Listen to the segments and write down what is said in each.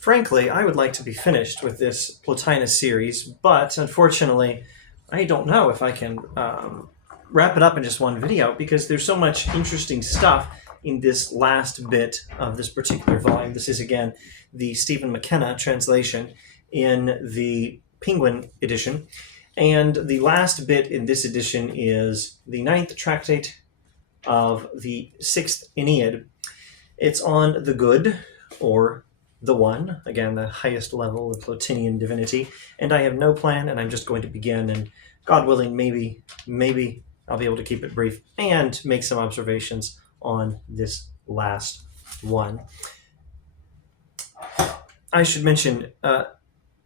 Frankly, I would like to be finished with this Plotinus series, but unfortunately, I don't know if I can wrap it up in just one video because there's so much interesting stuff in this last bit of this particular volume. This is, again, the Stephen McKenna translation in the Penguin edition. And the last bit in this edition is the 9th tractate of the 6th Aeneid. It's on the good, or the one, again, the highest level of Plotinian divinity, and I have no plan, and I'm just going to begin, and God willing, maybe I'll be able to keep it brief and make some observations on this last one. I should mention,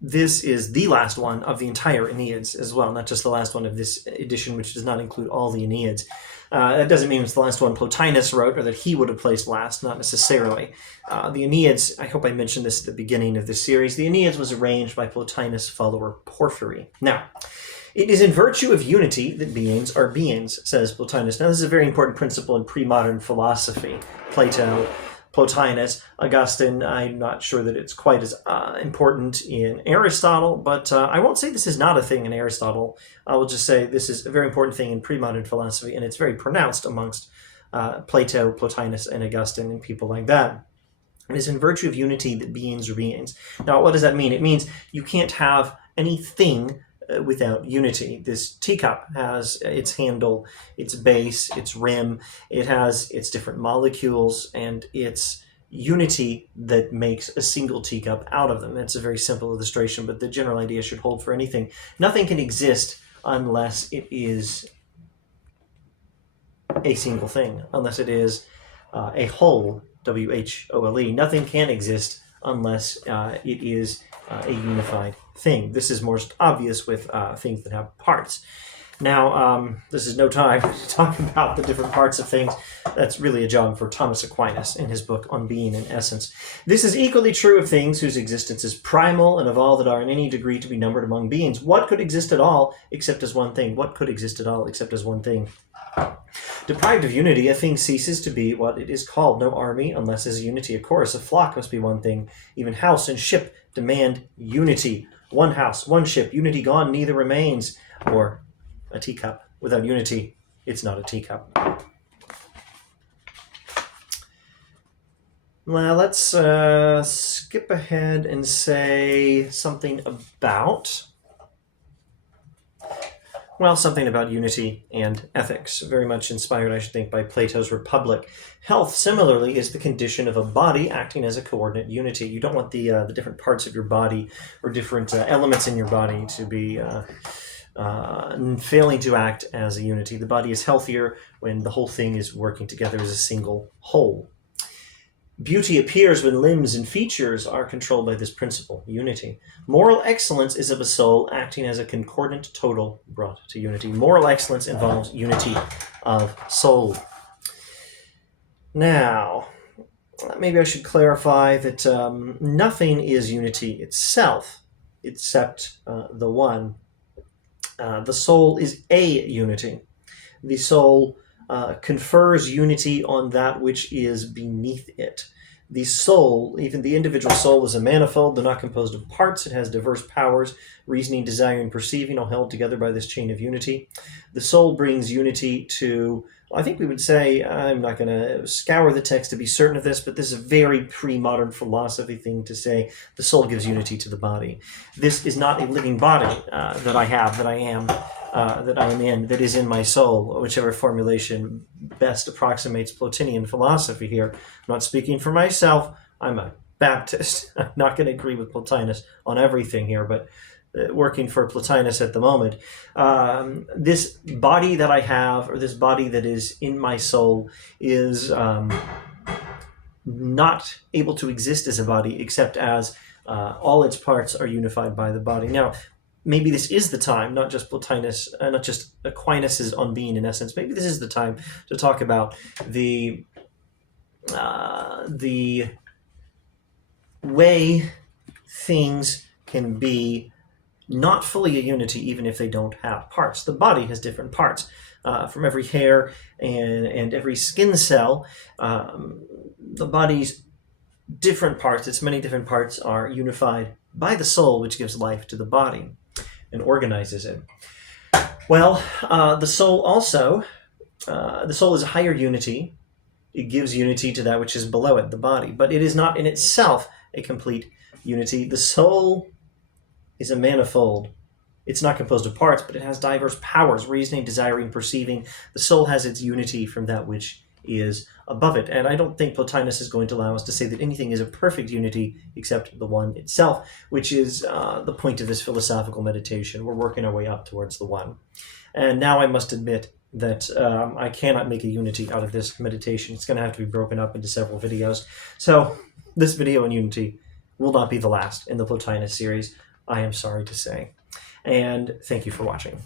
this is the last one of the entire Aeneads as well, not just the last one of this edition, which does not include all the Aeneads. That doesn't mean it's the last one Plotinus wrote, or that he would have placed last, not necessarily. The Aeneads, I hope I mentioned this at the beginning of this series, the Aeneads was arranged by Plotinus' follower Porphyry. Now, it is in virtue of unity that beings are beings, says Plotinus. Now, this is a very important principle in pre-modern philosophy. Plato, Plotinus, Augustine, I'm not sure that it's quite as important in Aristotle, but I won't say this is not a thing in Aristotle. I will just say this is a very important thing in pre-modern philosophy, and it's very pronounced amongst Plato, Plotinus, and Augustine, and people like that. It is in virtue of unity that beings are beings. Now, what does that mean? It means you can't have anything without unity. This teacup has its handle, its base, its rim, it has its different molecules, and it's unity that makes a single teacup out of them. It's a very simple illustration, but the general idea should hold for anything. Nothing can exist unless it is a single thing, unless it is a whole, W-H-O-L-E. Nothing can exist unless it is a unified thing. This is most obvious with things that have parts. Now, this is no time to talk about the different parts of things. That's really a job for Thomas Aquinas in his book On Being and Essence. This is equally true of things whose existence is primal and of all that are in any degree to be numbered among beings. What could exist at all except as one thing? What could exist at all except as one thing? Deprived of unity, a thing ceases to be what it is called. No army, unless as unity. Of course, a flock must be one thing. Even house and ship demand unity. One house, one ship, unity gone, neither remains. Or a teacup. Without unity, it's not a teacup. Well, let's skip ahead and say something about unity and ethics, very much inspired, I should think, by Plato's Republic. Health, similarly, is the condition of a body acting as a coordinate unity. You don't want the different parts of your body or different elements in your body to be failing to act as a unity. The body is healthier when the whole thing is working together as a single whole. Beauty appears when limbs and features are controlled by this principle, unity. Moral excellence is of a soul acting as a concordant total brought to unity. Moral excellence involves unity of soul. Now, maybe I should clarify that nothing is unity itself except the one. The soul is a unity. The soul confers unity on that which is beneath it. The soul, even the individual soul, is a manifold, though not composed of parts. It has diverse powers, reasoning, desire, and perceiving, all held together by this chain of unity. The soul brings unity to, I think we would say, I'm not going to scour the text to be certain of this, but this is a very pre-modern philosophy thing to say. The soul gives unity to the body. This is not a living body that I have, that I am in, that is in my soul, whichever formulation best approximates Plotinian philosophy here. I'm not speaking for myself. I'm a Baptist. I'm not going to agree with Plotinus on everything here, but working for Plotinus at the moment. This body that I have, or this body that is in my soul, is not able to exist as a body except as all its parts are unified by the body. Now, maybe this is the time, not just Plotinus, not just Aquinas' On Being and Essence. Maybe this is the time to talk about the way things can be not fully a unity, even if they don't have parts. The body has different parts. From every hair and every skin cell, the body's different parts, its many different parts, are unified by the soul, which gives life to the body and organizes it. Well, the soul also, the soul is a higher unity. It gives unity to that which is below it, the body, but it is not in itself a complete unity. The soul is a manifold. It's not composed of parts, but it has diverse powers, reasoning, desiring, perceiving. The soul has its unity from that which is above it. And I don't think Plotinus is going to allow us to say that anything is a perfect unity except the one itself, which is the point of this philosophical meditation. We're working our way up towards the one. And now I must admit that I cannot make a unity out of this meditation. It's going to have to be broken up into several videos. So this video on unity will not be the last in the Plotinus series, I am sorry to say. And thank you for watching.